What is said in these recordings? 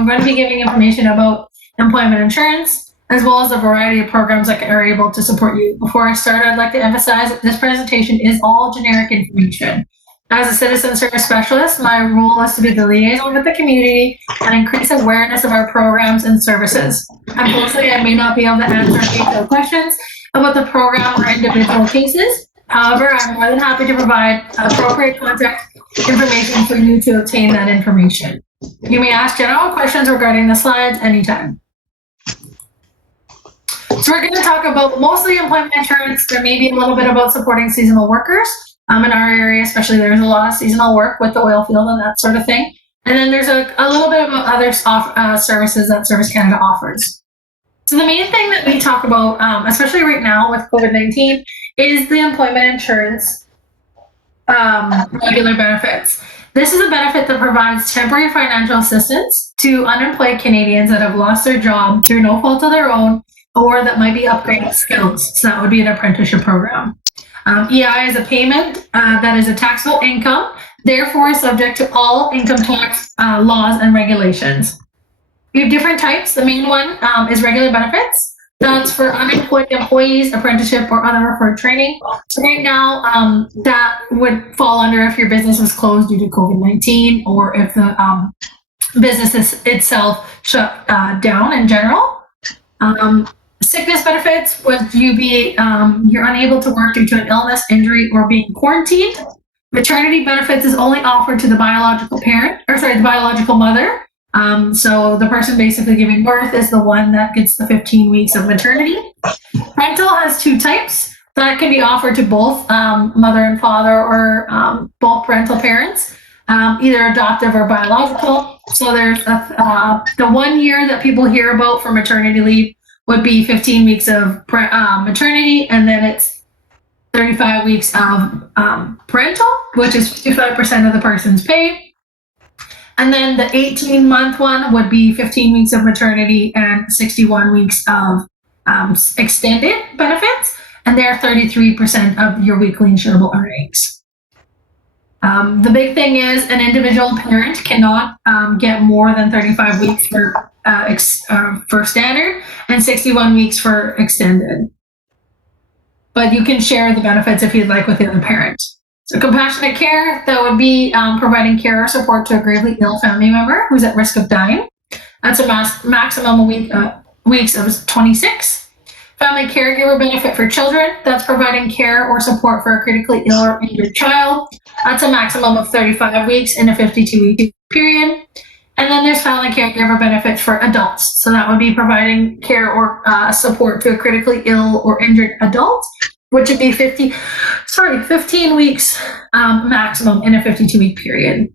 I'm going to be giving information about employment insurance, as well as a variety of programs that are able to support you. Before I start, I'd like to emphasize that this presentation is all generic information. As a citizen service specialist, my role is to be the liaison with the community and increase awareness of our programs and services. Unfortunately, I may not be able to answer detailed questions about the program or individual cases. However, I'm more than happy to provide appropriate contact information for you to obtain that information. You may ask general questions regarding the slides anytime. So we're going to talk about mostly employment insurance. There may be a little bit about supporting seasonal workers. In our area, especially, there's a lot of seasonal work with the oil field and that sort of thing. And then there's a little bit about other services that Service Canada offers. So the main thing that we talk about, especially right now with COVID-19, is the employment insurance regular benefits. This is a benefit that provides temporary financial assistance to unemployed Canadians that have lost their job through no fault of their own, or that might be upgrading skills. So that would be an apprenticeship program. EI is a payment that is a taxable income, therefore is subject to all income tax laws and regulations. We have different types. The main one is regular benefits. That's for unemployed employees, apprenticeship, or other referred training. So right now, that would fall under if your business was closed due to COVID-19, or if the business itself shut down in general. Sickness benefits would you be you're unable to work due to an illness, injury, or being quarantined. Maternity benefits is only offered to the biological mother. So the person basically giving birth is the one that gets the 15 weeks of maternity. Parental has two types that can be offered to both mother and father, or both parental parents, either adoptive or biological. So there's the 1 year that people hear about for maternity leave would be 15 weeks of maternity, and then it's 35 weeks of parental, which is 55% of the person's pay. And then the 18-month one would be 15 weeks of maternity and 61 weeks of extended benefits, and they're 33% of your weekly insurable earnings. The big thing is an individual parent cannot get more than 35 weeks for standard and 61 weeks for extended. But you can share the benefits if you'd like with the other parent. So compassionate care, that would be providing care or support to a gravely ill family member who's at risk of dying. That's a maximum weeks of 26. Family caregiver benefit for children, that's providing care or support for a critically ill or injured child. That's a maximum of 35 weeks in a 52-week period. And then there's family caregiver benefits for adults. So that would be providing care or support to a critically ill or injured adult, which would be 15 weeks maximum in a 52-week period.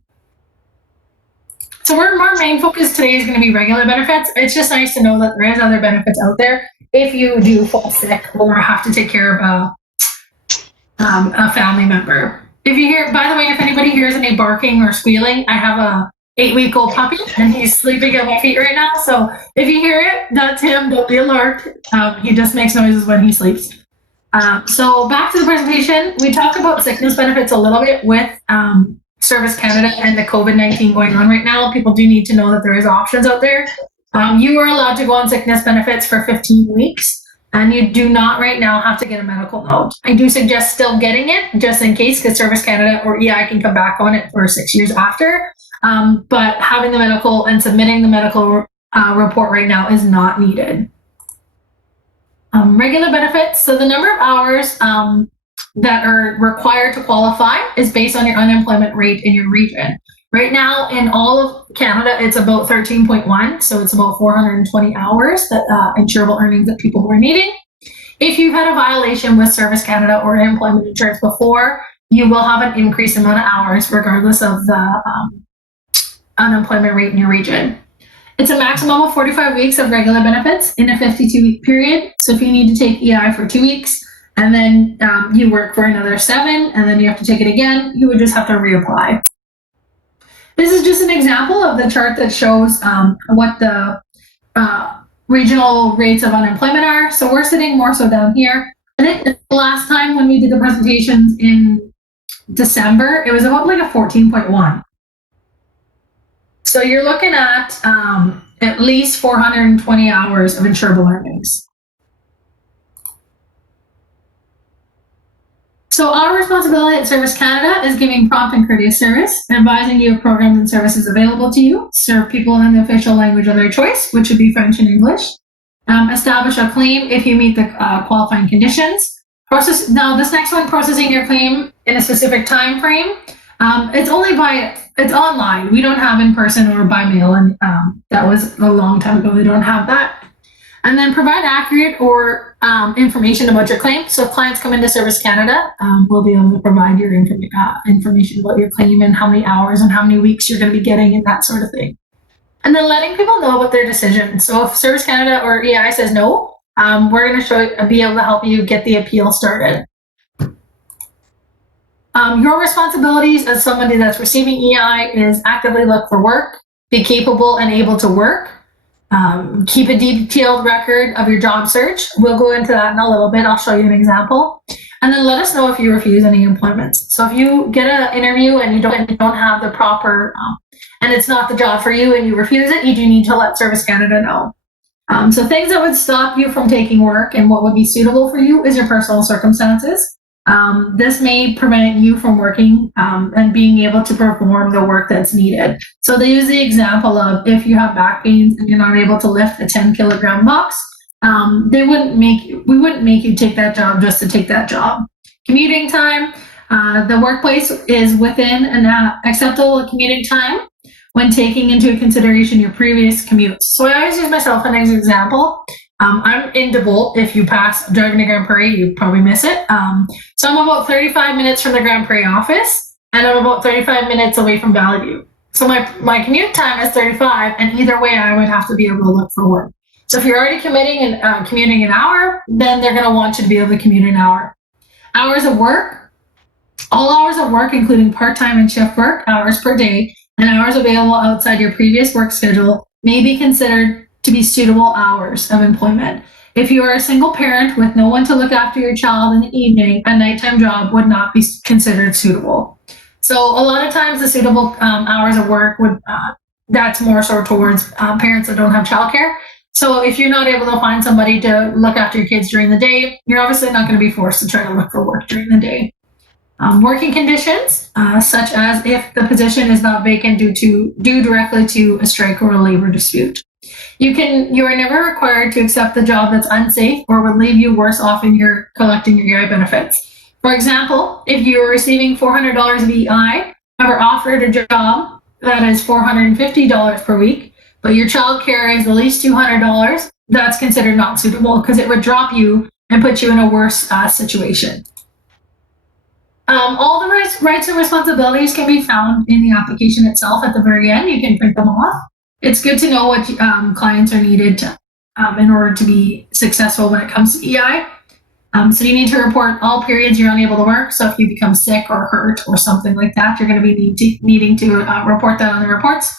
So our main focus today is going to be regular benefits. It's just nice to know that there is other benefits out there if you do fall sick or have to take care of a family member. If you hear, by the way, if anybody hears any barking or squealing, I have a 8-week-old puppy, and he's sleeping at my feet right now. So if you hear it, that's him. Don't be alarmed. He just makes noises when he sleeps. So back to the presentation, we talked about sickness benefits a little bit with Service Canada and the COVID-19 going on right now. People do need to know that there is options out there. You are allowed to go on sickness benefits for 15 weeks, and you do not right now have to get a medical note. I do suggest still getting it just in case, because Service Canada or EI can come back on it for 6 years after. But having the medical and submitting the medical report right now is not needed. Regular benefits, so the number of hours that are required to qualify is based on your unemployment rate in your region. Right now in all of Canada, it's about 13.1, so it's about 420 hours that insurable earnings that people were needing. If you've had a violation with Service Canada or employment insurance before, you will have an increased amount of hours regardless of the unemployment rate in your region. It's a maximum of 45 weeks of regular benefits in a 52-week period. So if you need to take EI for 2 weeks and then you work for another 7 and then you have to take it again, you would just have to reapply. This is just an example of the chart that shows what the regional rates of unemployment are. So we're sitting more so down here. I think the last time when we did the presentations in December, it was about like a 14.1. So you're looking at least 420 hours of insurable earnings. So our responsibility at Service Canada is giving prompt and courteous service, advising you of programs and services available to you, serve people in the official language of their choice, which would be French and English, establish a claim if you meet the qualifying conditions. Now, this next one, processing your claim in a specific time frame. It's online. We don't have in person or by mail, and that was a long time ago. They don't have that. And then provide accurate or information about your claim. So if clients come into Service Canada, we'll be able to provide your information about your claim and how many hours and how many weeks you're going to be getting and that sort of thing. And then letting people know about their decision. So if Service Canada or EI says no, we're going to be able to help you get the appeal started. Your responsibilities as somebody that's receiving EI is actively look for work, be capable and able to work, keep a detailed record of your job search. We'll go into that in a little bit. I'll show you an example. And then let us know if you refuse any employments. So if you get an interview and you don't have the proper, and it's not the job for you and you refuse it, you do need to let Service Canada know. So things that would stop you from taking work and what would be suitable for you is your personal circumstances. This may prevent you from working and being able to perform the work that's needed. So they use the example of if you have back pains and you're not able to lift a 10-kilogram box, we wouldn't make you take that job just to take that job. Commuting time, the workplace is within an acceptable commuting time when taking into consideration your previous commutes. So I always use myself as an example. I'm in DeVolt. If you pass driving to Grand Prairie, you probably miss it. So I'm about 35 minutes from the Grand Prairie office, and I'm about 35 minutes away from Valley View. So my commute time is 35, and either way, I would have to be able to look for work. So if you're already commuting an hour, then they're going to want you to be able to commute an hour. Hours of work, all hours of work, including part-time and shift work, hours per day, and hours available outside your previous work schedule may be considered to be suitable hours of employment. If you are a single parent with no one to look after your child in the evening, a nighttime job would not be considered suitable. So a lot of times the suitable hours of work that's more so towards parents that don't have childcare. So if you're not able to find somebody to look after your kids during the day, you're obviously not going to be forced to try to look for work during the day. Working conditions, such as if the position is not vacant due directly to a strike or a labor dispute. You are never required to accept the job that's unsafe or would leave you worse off in your collecting your EI benefits. For example, if you are receiving $400 of EI, ever offered a job that is $450 per week, but your child care is at least $200, that's considered not suitable because it would drop you and put you in a worse situation. All the rights and responsibilities can be found in the application itself at the very end. You can print them off. It's good to know what clients are needed to, in order to be successful when it comes to EI. So you need to report all periods you're unable to work. So if you become sick or hurt or something like that, you're going to be needing to report that on the reports.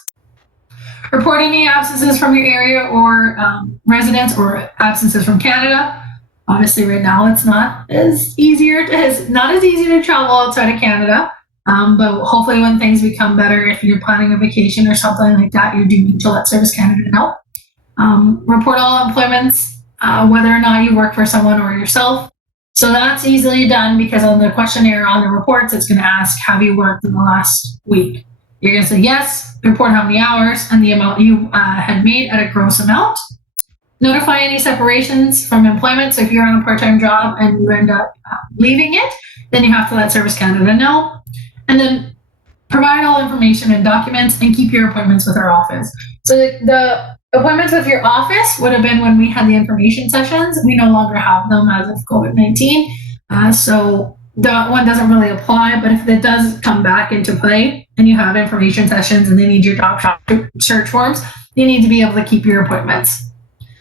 Report any absences from your area or residence or absences from Canada. Obviously, right now it's not as easy to travel outside of Canada. But hopefully when things become better, if you're planning a vacation or something like that, you do need to let Service Canada know. Report all employments, whether or not you work for someone or yourself. So that's easily done because on the questionnaire on the reports, it's going to ask, have you worked in the last week? You're going to say yes, report how many hours and the amount you had made at a gross amount. Notify any separations from employment. So if you're on a part-time job and you end up leaving it, then you have to let Service Canada know. And then provide all information and documents and keep your appointments with our office. So the appointments with your office would have been when we had the information sessions. We no longer have them as of COVID-19. So that one doesn't really apply, but if it does come back into play and you have information sessions and they need your job search forms, you need to be able to keep your appointments.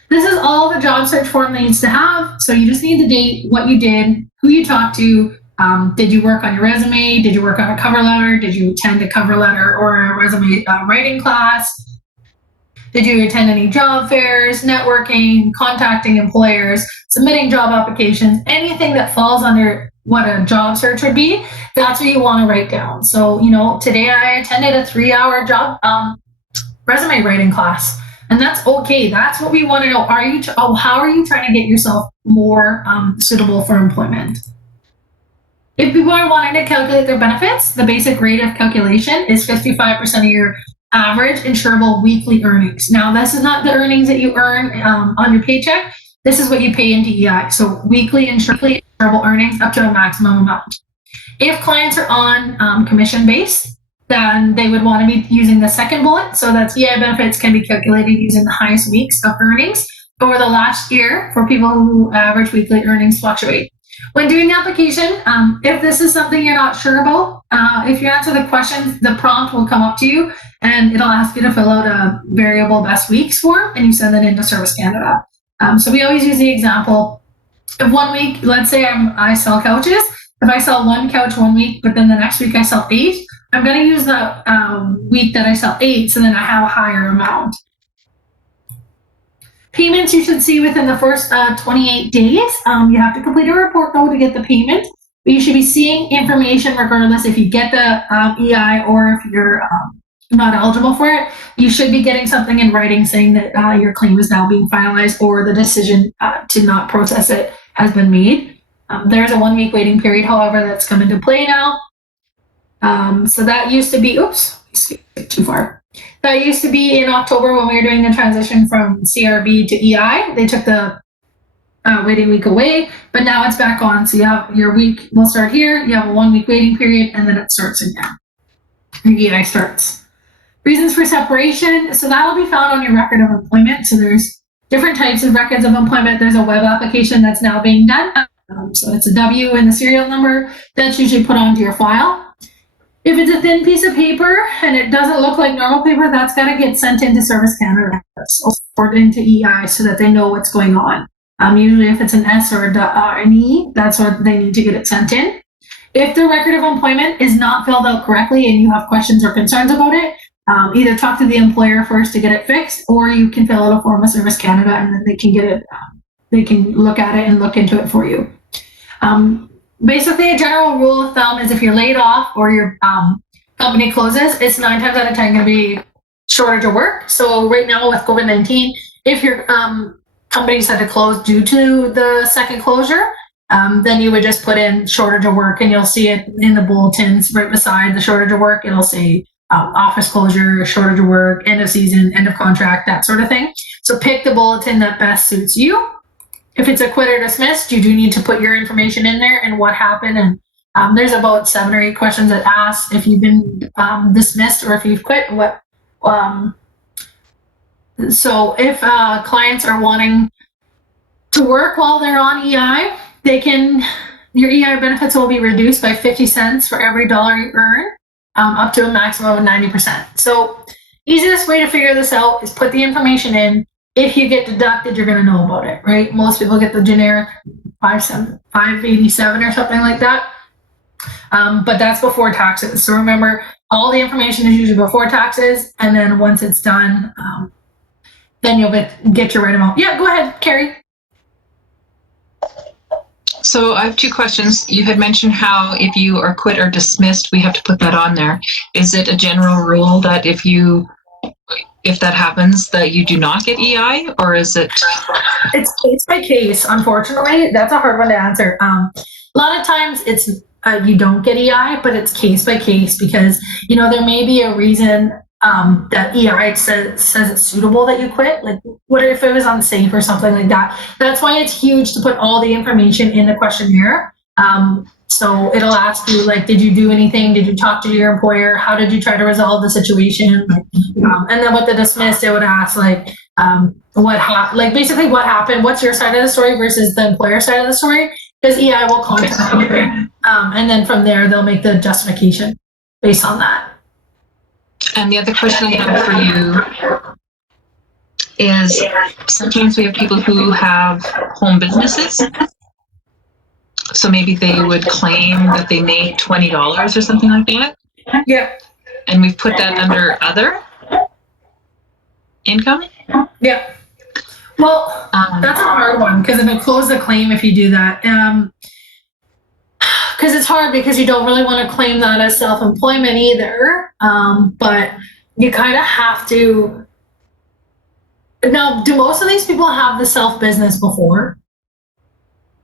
This is all the job search form needs to have. So you just need the date, what you did, who you talked to. Did you work on your resume? Did you work on a cover letter? Did you attend a cover letter or a resume writing class? Did you attend any job fairs, networking, contacting employers, submitting job applications, anything that falls under what a job search would be? That's what you want to write down. So, today I attended a 3-hour job resume writing class. And that's okay. That's what we want to know. How are you trying to get yourself more suitable for employment? If people are wanting to calculate their benefits, the basic rate of calculation is 55% of your average insurable weekly earnings. Now, this is not the earnings that you earn on your paycheck. This is what you pay into EI. So weekly insurable earnings up to a maximum amount. If clients are on commission base, then they would want to be using the second bullet. So that's EI benefits can be calculated using the highest weeks of earnings over the last year for people who average weekly earnings fluctuate. When doing the application, if this is something you're not sure about, if you answer the questions, the prompt will come up to you and it'll ask you to fill out a variable best weeks form and you send that into Service Canada. So we always use the example of 1 week, let's say I sell couches. If I sell one couch 1 week, but then the next week I sell 8, I'm going to use the week that I sell 8, so then I have a higher amount. Payments you should see within the first 28 days. You have to complete a report though to get the payment. But you should be seeing information regardless if you get the EI or if you're not eligible for it. You should be getting something in writing saying that your claim is now being finalized or the decision to not process it has been made. There's a 1 week waiting period, however, that's come into play now. So that used to be, too far. That used to be in October when we were doing the transition from CRB to EI. They took the waiting week away, but now it's back on. So you have your week will start here. You have a 1 week waiting period, and then it starts again. Your EI starts. Reasons for separation. So that'll be found on your record of employment. So there's different types of records of employment. There's a web application that's now being done. So it's a W and the serial number that's usually put onto your file. If it's a thin piece of paper and it doesn't look like normal paper, that's got to get sent into Service Canada or into EI so that they know what's going on. Usually if it's an S or an E, that's what they need to get it sent in. If the record of employment is not filled out correctly and you have questions or concerns about it, either talk to the employer first to get it fixed, or you can fill out a form with Service Canada and then they can get it, they can look at it and look into it for you. Basically, a general rule of thumb is if you're laid off or your company closes, it's 9 times out of 10 going to be shortage of work. So right now with COVID-19, if your companies had to close due to the second closure, then you would just put in shortage of work and you'll see it in the bulletins right beside the shortage of work. It'll say office closure, shortage of work, end of season, end of contract, that sort of thing. So pick the bulletin that best suits you. If it's a quit or dismissed, you do need to put your information in there and what happened. And there's about 7 or 8 questions that ask if you've been dismissed or if you've quit. So if clients are wanting to work while they're on EI, your EI benefits will be reduced by 50 cents for every dollar you earn, up to a maximum of 90%. So easiest way to figure this out is put the information in. If you get deducted, you're going to know about it, right? Most people get the generic 587 or something like that. But that's before taxes. So remember, all the information is usually before taxes. And then once it's done, then you'll get your right amount. Yeah, go ahead, Carrie. So I have 2 questions. You had mentioned how if you are quit or dismissed, we have to put that on there. Is it a general rule that if that happens, that you do not get EI, or is it? It's case by case, unfortunately. That's a hard one to answer. A lot of times it's you don't get EI, but it's case by case because, there may be a reason that EI says it's suitable that you quit. Like, what if it was unsafe or something like that? That's why it's huge to put all the information in the questionnaire. So it'll ask you, like, did you do anything? Did you talk to your employer? How did you try to resolve the situation? And then with the dismissed, it would ask, like, basically what happened? What's your side of the story versus the employer side of the story? Because EI will contact you. And then from there, they'll make the justification based on that. And the other question I have for you is sometimes we have people who have home businesses. So maybe they would claim that they made $20 or something like that. Yeah. And we've put that under other income. Yeah. Well, that's a hard one because it'll close the claim if you do that. Because it's hard because you don't really want to claim that as self-employment either. But you kind of have to. Now, do most of these people have the self business before?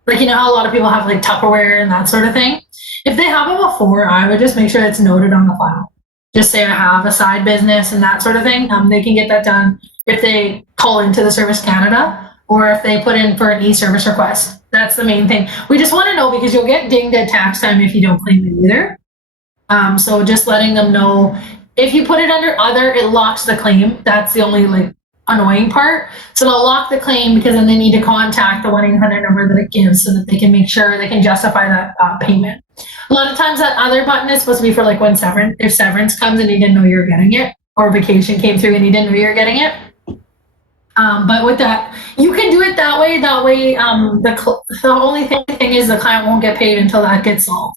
Like, you know how a lot of people have like Tupperware and that sort of thing? If they have it before, I would just make sure it's noted on the file. Just say I have a side business and that sort of thing. They can get that done if they call into the Service Canada or if they put in for an e-service request. That's the main thing. We just want to know because you'll get dinged at tax time if you don't claim it either. So just letting them know. If you put it under other, it locks the claim. That's the only like annoying part. So they'll lock the claim because then they need to contact the 1-800 number that it gives so that they can make sure they can justify that payment. A lot of times that other button is supposed to be for like when if severance comes and you didn't know you were getting it, or vacation came through and you didn't know you were getting it. But with that, you can do it that way. That way, the only thing is the client won't get paid until that gets solved.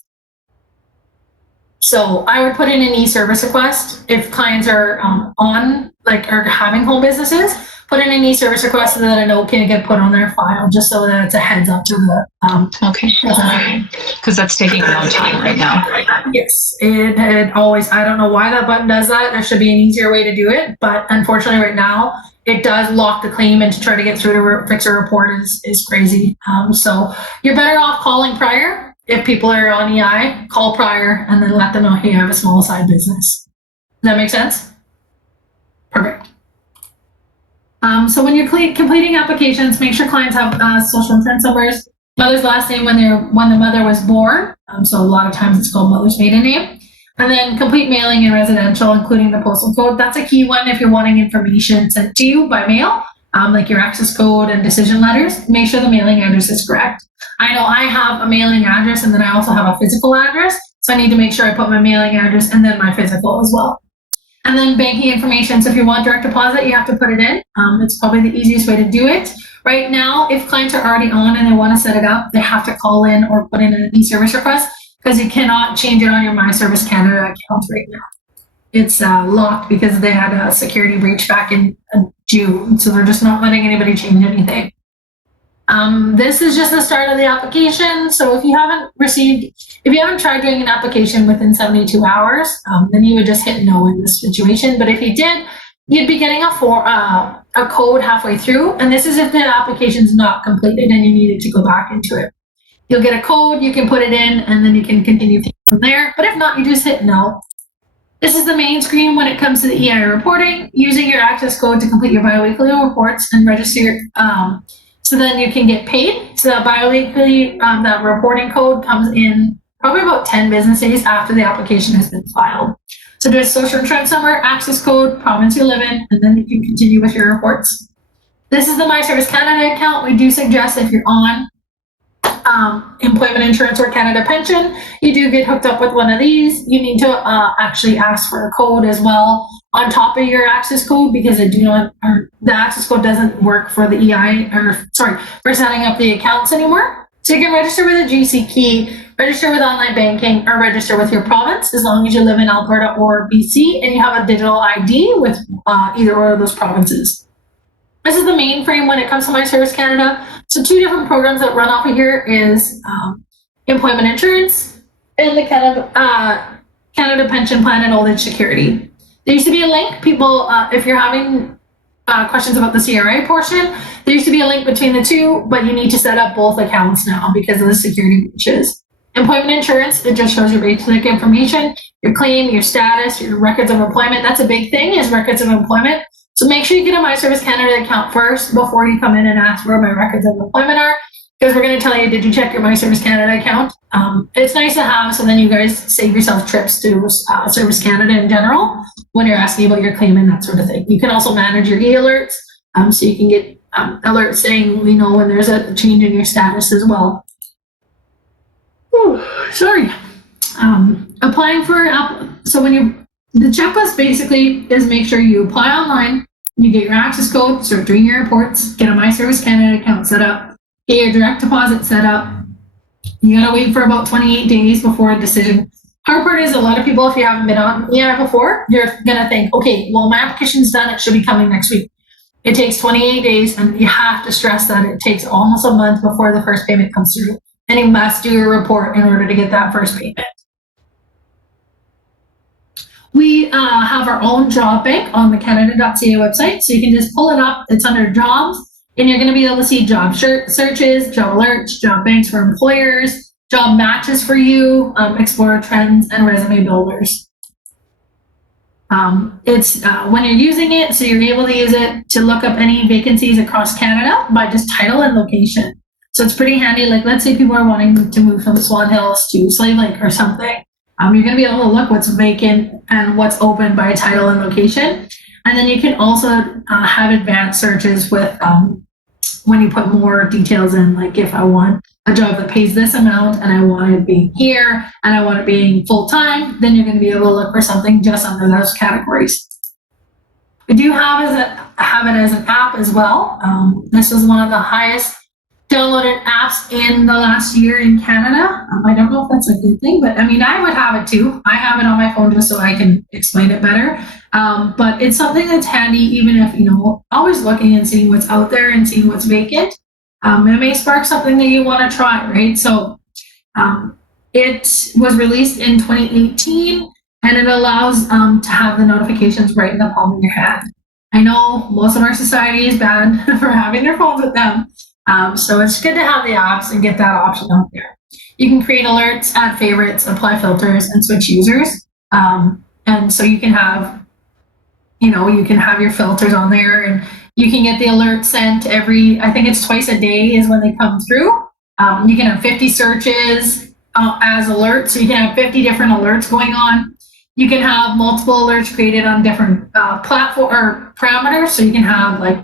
So I would put in an e-service request if clients are are having home businesses. Put in an e-service request so that a note can get put on their file, just so that it's a heads up to the. Okay. Because that's taking a long time right now. Yes, it always. I don't know why that button does that. There should be an easier way to do it, but unfortunately, right now it does lock the claim, and to try to get through to fix a report is crazy. So you're better off calling prior. If people are on EI, call prior and then let them know, hey, I have a small side business. Does that make sense? Perfect. So when you're completing applications, make sure clients have social insurance numbers, mother's last name when the mother was born. So a lot of times it's called mother's maiden name. And then complete mailing and residential, including the postal code. That's a key one if you're wanting information sent to you by mail, like your access code and decision letters. Make sure the mailing address is correct. I know I have a mailing address and then I also have a physical address. So I need to make sure I put my mailing address and then my physical as well. And then banking information. So if you want direct deposit, you have to put it in. It's probably the easiest way to do it. Right now, if clients are already on and they want to set it up, they have to call in or put in an e-service request because you cannot change it on your My Service Canada account right now. It's locked because they had a security breach back in June. So they're just not letting anybody change anything. This is just the start of the application. So if you haven't tried doing an application within 72 hours, then you would just hit no in this situation. But if you did, you'd be getting a code halfway through. And this is if the application is not completed and you needed to go back into it. You'll get a code, you can put it in, and then you can continue from there. But if not, you just hit no. This is the main screen when it comes to the EI reporting, using your access code to complete your biweekly reports and register so then you can get paid. So that biweekly, that reporting code comes in probably about 10 business days after the application has been filed. So there's social insurance number, access code, province you live in, and then you can continue with your reports. This is the My Service Canada account. We do suggest if you're on employment insurance or Canada pension, you do get hooked up with one of these. You need to actually ask for a code as well on top of your access code because the access code doesn't work for the for setting up the accounts anymore. So you can register with a GC key, register with online banking, or register with your province as long as you live in Alberta or BC and you have a digital ID with either one of those provinces. This is the mainframe when it comes to My Service Canada. So 2 different programs that run off of here is employment insurance and the Canada Pension Plan and Old Age Security. There used to be a link. People, if you're having questions about the CRA portion, there used to be a link between the two, but you need to set up both accounts now because of the security breaches. Employment insurance, it just shows your basic information, your claim, your status, your records of employment. That's a big thing is records of employment. So make sure you get a My Service Canada account first before you come in and ask where my records of employment are, because we're going to tell you, did you check your My Service Canada account? It's nice to have, so then you guys save yourself trips to Service Canada in general when you're asking about your claim and that sort of thing. You can also manage your e-alerts, so you can get alerts saying, when there's a change in your status as well. Sorry. Applying for, so the checklist basically is make sure you apply online, you get your access code, start doing your reports, get a My Service Canada account set up, get your direct deposit set up. You gotta wait for about 28 days before a decision. Hard part is a lot of people, if you haven't been on EI before, you're gonna think, okay, well, my application's done, it should be coming next week. It takes 28 days, and you have to stress that it takes almost a month before the first payment comes through. And you must do your report in order to get that first payment. We have our own job bank on the Canada.ca website, so you can just pull it up. It's under jobs, and you're going to be able to see job searches, job alerts, job banks for employers, job matches for you, explore trends, and resume builders. It's when you're using it, so you're able to use it to look up any vacancies across Canada by just title and location. So it's pretty handy. Like, let's say people are wanting to move from Swan Hills to Slave Lake or something. You're going to be able to look what's vacant and what's open by title and location. And then you can also have advanced searches with when you put more details in, like if I want a job that pays this amount and I want it being here and I want it being full time, then you're going to be able to look for something just under those categories. We do have it as an app as well. This is one of the highest downloaded apps in the last year in Canada. I don't know if that's a good thing, but I mean, I would have it too. I have it on my phone just so I can explain it better. But it's something that's handy, even if, always looking and seeing what's out there and seeing what's vacant. It may spark something that you want to try, right? So it was released in 2018, and it allows to have the notifications right in the palm of your hand. I know most of our society is bad for having their phones with them. So it's good to have the apps and get that option out there. You can create alerts, add favorites, apply filters, and switch users. And so you can have, you can have your filters on there, and you can get the alert sent I think it's twice a day is when they come through. You can have 50 searches as alerts. So you can have 50 different alerts going on. You can have multiple alerts created on different platform or parameters. So you can have, like,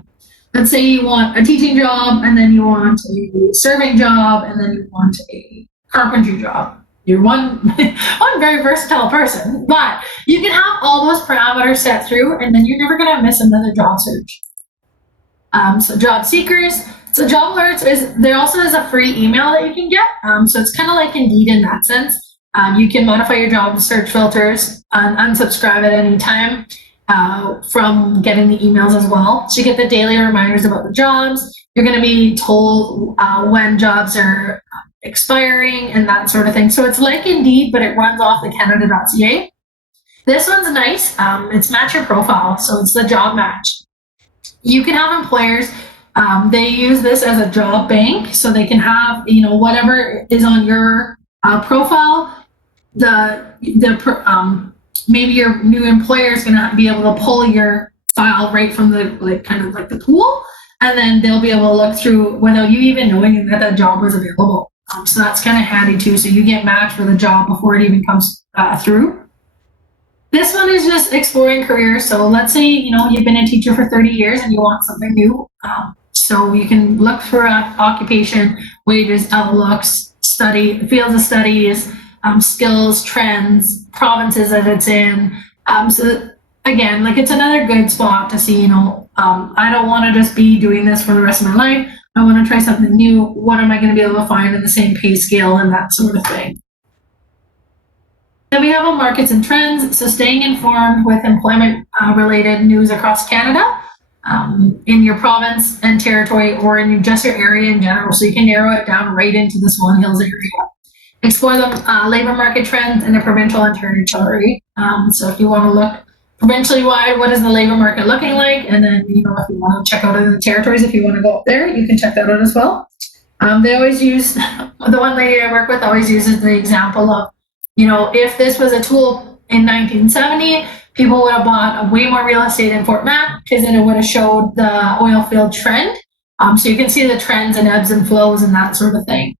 let's say you want a teaching job, and then you want a serving job, and then you want a carpentry job. You're one very versatile person, but you can have all those parameters set through, and then you're never going to miss another job search. So job seekers. So job alerts there also is a free email that you can get. So it's kind of like Indeed in that sense. You can modify your job search filters and unsubscribe at any time. From getting the emails as well. So you get the daily reminders about the jobs. You're going to be told when jobs are expiring and that sort of thing. So it's like Indeed, but it runs off the Canada.ca. This one's nice. It's match your profile. So it's the job match. You can have employers, they use this as a job bank. So they can have, whatever is on your profile, maybe your new employer is going to be able to pull your file right from the the pool, and then they'll be able to look through without you even knowing that job was available. So that's kind of handy too. So you get matched with a job before it even comes through. This one is just exploring careers. So let's say, you've been a teacher for 30 years and you want something new. So you can look for occupation, wages, outlooks, fields of studies, skills, trends, provinces that it's in. So again, it's another good spot to see, I don't want to just be doing this for the rest of my life. I want to try something new. What am I going to be able to find in the same pay scale and that sort of thing. Then we have markets and trends. So staying informed with employment related news across Canada, in your province and territory, or in just your area in general. So you can narrow it down right into the Swan Hills area. Explore the labor market trends in the provincial and territory. So if you want to look provincially wide, what is the labor market looking like? And then, if you want to check out other territories, if you want to go up there, you can check that out as well. They always use, the one lady I work with always uses the example of, if this was a tool in 1970, people would have bought way more real estate in Fort Mac, because then it would have showed the oil field trend. So you can see the trends and ebbs and flows and that sort of thing.